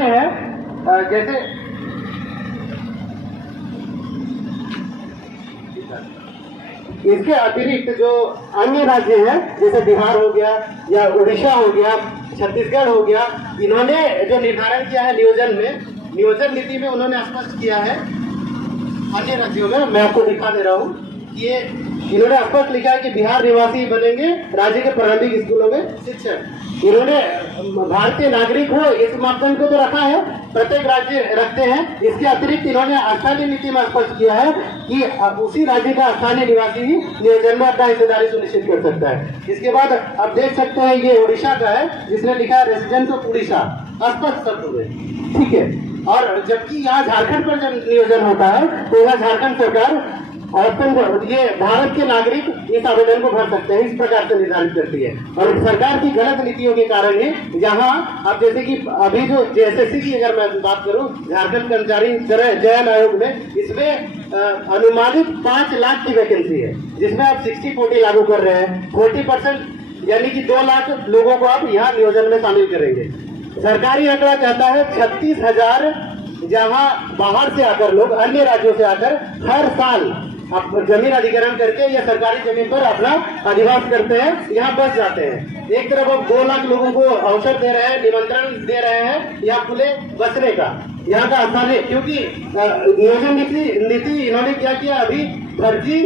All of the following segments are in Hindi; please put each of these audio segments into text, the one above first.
है जैसे इसके अतिरिक्त जो अन्य राज्य हैं जैसे बिहार हो गया या उड़ीसा हो गया, छत्तीसगढ़ हो गया, इन्होंने जो निर्धारण किया है नियोजन नीति में उन्होंने स्पष्ट किया है। अन्य राज्यों में मैं आपको दिखा दे रहा हूँ कि ये इन्होंने स्पष्ट लिखा है कि बिहार निवासी बनेंगे राज्य के प्रारंभिक स्कूलों में शिक्षक। इन्होंने भारतीय नागरिक हो इस मापदंड को तो रखा है, प्रत्येक राज्य रखते हैं। इसके अतिरिक्त इन्होंने स्थानीय नीति में स्पष्ट किया है कि उसी राज्य का स्थानीय निवासी ही नियोजन में अपना हिस्सेदारी सुनिश्चित कर सकता है। इसके बाद आप देख सकते हैं ये उड़ीसा का है जिसने लिखा है रेसिडेंस ऑफ उड़ीसा, स्पष्ट शब्द में, ठीक है। और जबकि यहाँ झारखंड पर जब नियोजन होता है तो यहाँ झारखंड सरकार ये भारत के नागरिक इस आवेदन को भर सकते हैं, इस प्रकार से निर्धारित करती है। और सरकार की गलत नीतियों के कारण ही जहां अब जैसे कि अभी जो JSSC की अगर मैं बात करूं, झारखंड कर्मचारी चयन आयोग में, इसमें अनुमानित 5 लाख की वैकेंसी है जिसमें आप 60-40 लागू कर रहे हैं। 40% यानी कि 2 लाख लोगों को आप यहाँ नियोजन में शामिल करेंगे। सरकारी आंकड़ा कहता है 36,000 जहां बाहर से आकर लोग अन्य राज्यों से आकर हर साल जमीन अधिग्रहण करके या सरकारी जमीन पर अपना अधिवास करते हैं, यहाँ बस जाते हैं। एक तरफ अब 2 लाख लोगों को अवसर दे रहे हैं, निमंत्रण दे रहे हैं यहाँ खुले बसने का, यहाँ का स्थान है। क्योंकि नियोजन नीति इन्होंने क्या किया, अभी फर्जी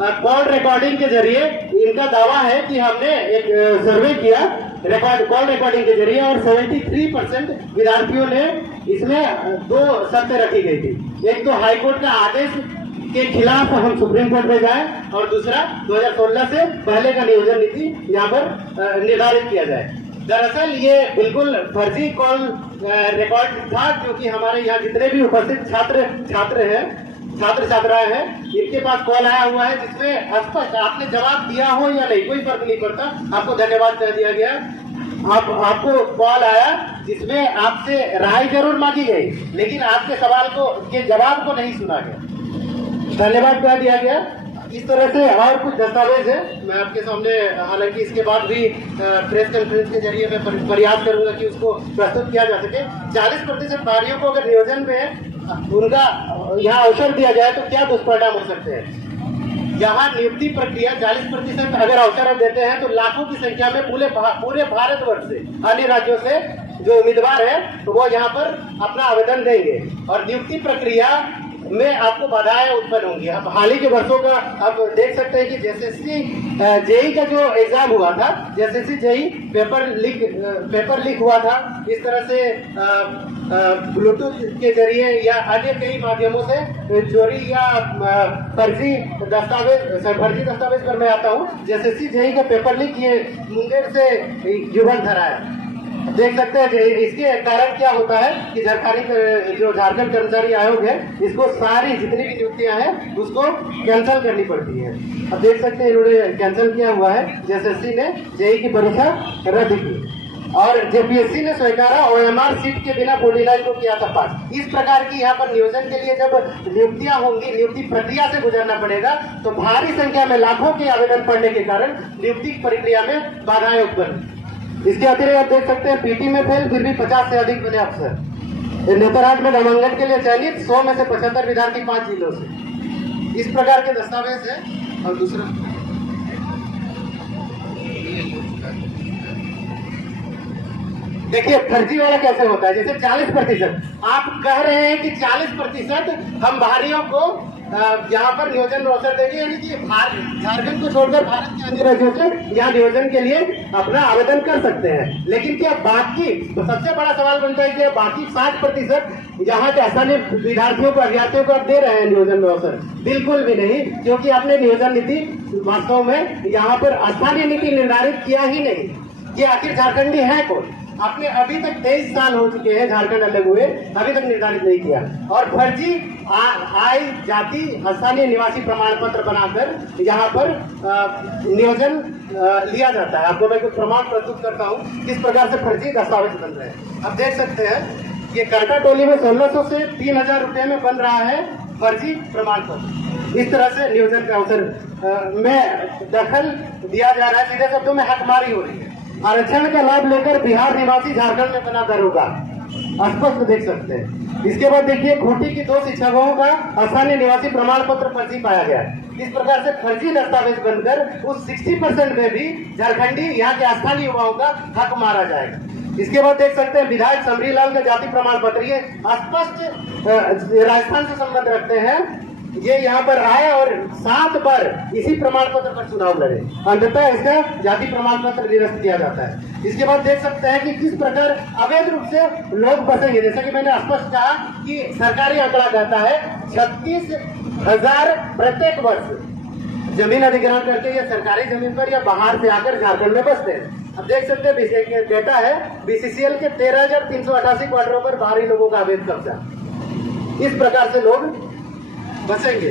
कॉल रिकॉर्डिंग के जरिए इनका दावा है कि हमने एक सर्वे किया कॉल रिकॉर्डिंग के जरिए और 73% विद्यार्थियों ने इसमें 2 शर्तें रखी गई थी। एक तो हाईकोर्ट का आदेश के खिलाफ हम सुप्रीम कोर्ट में जाए और दूसरा 2016 से पहले का नियोजन नीति यहाँ पर निर्धारित किया जाए। दरअसल ये बिल्कुल फर्जी कॉल रिकॉर्ड था, क्योंकि हमारे यहाँ जितने भी उपस्थित छात्र छात्राएं हैं इनके पास कॉल आया हुआ है जिसमें स्पष्ट आपने जवाब दिया हो या नहीं कोई फर्क नहीं पड़ता, आपको धन्यवाद कह दिया गया। आपको कॉल आया जिसमें आपसे राय जरूर मांगी गई लेकिन आपके सवाल के जवाब को नहीं सुना गया, धन्यवाद कह दिया गया। इस तरह से और कुछ दस्तावेज है मैं आपके सामने, हालांकि इसके बाद भी प्रेस कॉन्फ्रेंस के जरिए मैं प्रयास करूंगा कि उसको प्रस्तुत किया जा सके। 40% बाहरियों को अगर नियोजन में उनका यहाँ अवसर दिया जाए तो क्या दुष्परिणाम हो सकते हैं। यहाँ नियुक्ति प्रक्रिया 40% अगर अवसर देते हैं तो लाखों की संख्या में पूरे भारतवर्ष से अन्य राज्यों से जो उम्मीदवार है तो वो यहाँ पर अपना आवेदन देंगे और नियुक्ति प्रक्रिया में आपको बाधाएं उत्पन्न होंगी। अब हाल ही के वर्षों का आप देख सकते हैं कि JSSC जेई का जो एग्जाम हुआ था, JSSC जेई पेपर लीक हुआ था। इस तरह से ब्लूटूथ के जरिए या अन्य कई माध्यमों से चोरी या फर्जी दस्तावेज पर मैं आता हूँ। JSSC जेई का पेपर लीक ये मुंगेर से युगल धरा है, देख सकते हैं। इसके कारण क्या होता है कि झारखंड कर्मचारी आयोग है इसको सारी जितनी भी नियुक्तियां हैं उसको कैंसिल करनी पड़ती है। अब देख सकते हैं इन्होंने कैंसिल किया हुआ है, JSSC ने जेई की परीक्षा रद्द की और JPSC ने स्वीकारा OMR सीट के बिना 49 को किया था पास। इस प्रकार की यहाँ पर नियोजन के लिए जब नियुक्तियां होंगी, नियुक्ति प्रक्रिया से गुजरना पड़ेगा तो भारी संख्या में लाखों के आवेदन पड़ने के कारण नियुक्ति प्रक्रिया में बाधाएं उत्पन्न। इसके अतिरिक्त आप देख सकते हैं PT में फेल फिर भी 50 से अधिक बने अफसर। नेतरहाट में नामांकन के लिए चयनित 100 में से 75 विद्यार्थी 5 जिलों से। इस प्रकार के दस्तावेज है। और दूसरा देखिए फर्जी वाला कैसे होता है, जैसे 40% आप कह रहे हैं कि 40% हम बाहरियों को यहाँ पर नियोजन में अवसर देंगे, यानी कि झारखंड को छोड़कर भारत के अन्य राज्यों से यहाँ नियोजन के लिए अपना आवेदन कर सकते हैं। लेकिन क्या बाकी सबसे बड़ा सवाल बनता है कि बाकी 60% यहाँ के स्थानीय विद्यार्थियों को अभ्यर्थियों को आप दे रहे हैं नियोजन में अवसर? बिल्कुल भी नहीं, क्योंकि आपने नियोजन नीति वास्तव में यहाँ पर स्थानीय नीति निर्धारित किया ही नहीं कि आखिर झारखंडी है कौन। आपने अभी तक 23 साल हो चुके हैं झारखंड अलग हुए, अभी तक निर्धारित नहीं किया और फर्जी आय जाति स्थानीय निवासी प्रमाण पत्र बनाकर यहाँ पर नियोजन लिया जाता है। आपको मैं कुछ प्रमाण प्रस्तुत करता हूँ किस प्रकार से फर्जी दस्तावेज बन रहे हैं। आप देख सकते हैं ये कांटा टोली में 1600 से 3000 रुपये में बन रहा है फर्जी प्रमाण पत्र। इस तरह से नियोजन के अवसर में दखल दिया जा रहा है, सीधे शब्दों में हकमारी हो रही है। आरक्षण का लाभ लेकर बिहार निवासी झारखंड में बना दरोगा। स्पष्ट देख सकते हैं। इसके बाद देखिए खूंटी की 2 शिक्षकों का स्थानीय निवासी प्रमाण पत्र फर्जी पाया गया। इस प्रकार से फर्जी दस्तावेज बनकर उस 60% में भी झारखंडी यहाँ के स्थानीय युवाओं का हक मारा जाएगा। इसके बाद देख सकते हैं विधायक समरीलाल का जाति प्रमाण पत्र, ये स्पष्ट राजस्थान से संबंध रखते हैं। ये यहाँ पर आए और 7 बार इसी प्रमाण पत्र पर चुनाव लड़े, अंततः इसका जाति प्रमाण पत्र निरस्त किया जाता है। इसके बाद देख सकते हैं कि किस प्रकार अवैध रूप से लोग बसेंगे। जैसा कि मैंने स्पष्ट कहा कि सरकारी आंकड़ा कहता है 36,000 प्रत्येक वर्ष जमीन अधिग्रहण करके या सरकारी जमीन पर या बाहर से आकर झारखंड में बसते हैं। अब देख सकते हैं डेटा है BCCL के 13,388 क्वार्टरों पर बाहरी लोगों का अवैध कब्जा। इस प्रकार से लोग बसेंगे।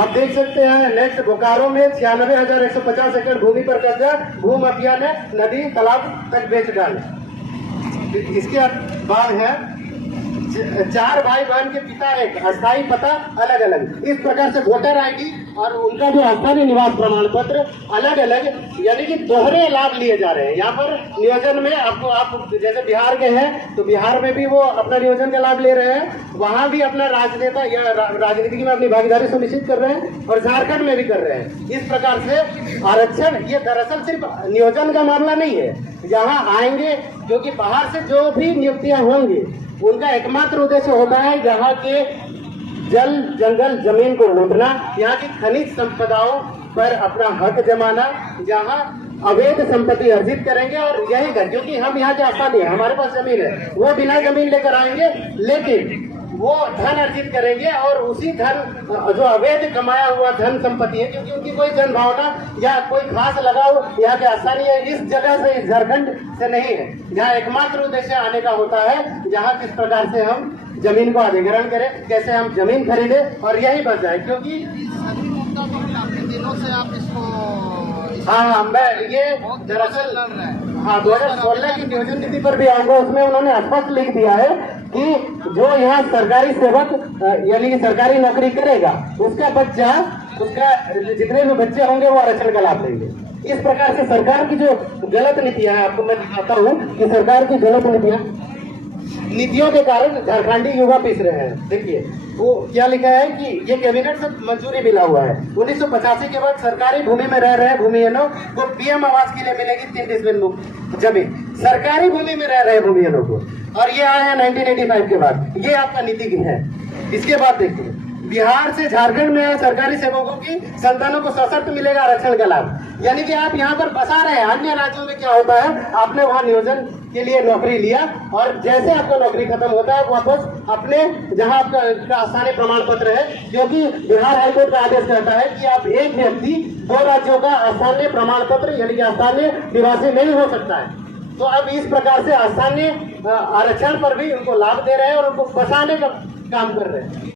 आप देख सकते हैं नेक्स्ट बोकारो में 96,150 एकड़ भूमि पर कब्जा, भू माफिया ने नदी तालाब तक बेच डाले। इसके बाद है 4 भाई बहन के पिता एक, अस्थायी पता अलग अलग। इस प्रकार से वोटर ID और उनका जो स्थानीय निवास प्रमाण पत्र अलग अलग, यानी कि दोहरे लाभ लिए जा रहे हैं। यहाँ पर नियोजन में आपको, आप जैसे बिहार के हैं तो बिहार में भी वो अपना नियोजन का लाभ ले रहे हैं, वहां भी अपना राजनेता या राजनीति में अपनी भागीदारी सुनिश्चित कर रहे हैं, और झारखंड में भी कर रहे हैं। इस प्रकार से आरक्षण ये दरअसल सिर्फ नियोजन का मामला नहीं है। यहाँ आएंगे क्योंकि बाहर से जो भी नियुक्तियां होंगी उनका एकमात्र उद्देश्य होता है यहाँ के जल जंगल जमीन को लूटना, यहाँ की खनिज संपदाओं पर अपना हक जमाना, जहाँ अवैध संपत्ति अर्जित करेंगे। और यही कर, क्योंकि हम यहाँ के आसानी है, हमारे पास जमीन है, वो बिना जमीन लेकर आएंगे लेकिन वो धन अर्जित करेंगे, और उसी धन जो अवैध कमाया हुआ धन संपत्ति है, क्योंकि उनकी कोई जन भावना या कोई खास लगाव यहाँ के आसानी है इस जगह से, इस झारखंड से नहीं है। यहाँ एकमात्र उद्देश्य आने का होता है जहाँ किस प्रकार से हम जमीन को अधिग्रहण करें, कैसे हम जमीन खरीदे और यही बच जाए। क्योंकि दिनों से आप इसको हाँ मैं ये दरअसल 2016 की नियोजन नीति पर भी आऊंगा, उसमें उन्होंने स्पष्ट लिख दिया है कि जो यहाँ सरकारी सेवक यानी कि सरकारी नौकरी करेगा उसका बच्चा, उसका जितने भी बच्चे होंगे वो आरक्षण का लाभ लेंगे। इस प्रकार से सरकार की जो गलत नीतियां हैं, आपको मैं दिखाता हूँ कि सरकार की गलत नीतियों के कारण झारखंडी युवा पिस रहे हैं। देखिए वो क्या लिखा है कि ये कैबिनेट से मंजूरी मिला हुआ है। 1985 के बाद सरकारी भूमि में रह रहे भूमिहीनों को PM आवास के लिए मिलेगी 3 डिसमिल जमीन, सरकारी भूमि में रह रहे भूमिहीनों को, और ये आया है 1985 के बाद। ये आपका नीति की है। इसके बाद देखिए बिहार से झारखंड में सरकारी सेवकों की संतानों को सशर्त मिलेगा आरक्षण का लाभ, यानी कि आप यहाँ पर बसा रहे हैं। अन्य राज्यों में क्या होता है, आपने वहाँ नियोजन के लिए नौकरी लिया और जैसे आपका नौकरी खत्म होता है वापस अपने जहाँ आपका स्थानीय प्रमाण पत्र है, क्योंकि बिहार हाईकोर्ट का आदेश कहता है कि आप एक व्यक्ति 2 राज्यों का स्थानीय प्रमाण पत्र यानी कि स्थानीय निवासी नहीं हो सकता है। तो अब इस प्रकार से स्थानीय आरक्षण पर भी उनको लाभ दे रहे हैं और उनको बसाने का काम कर रहे हैं।